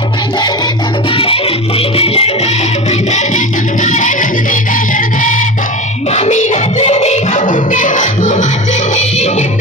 Thank you.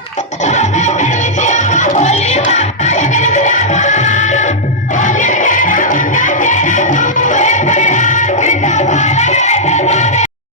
I'm gonna be a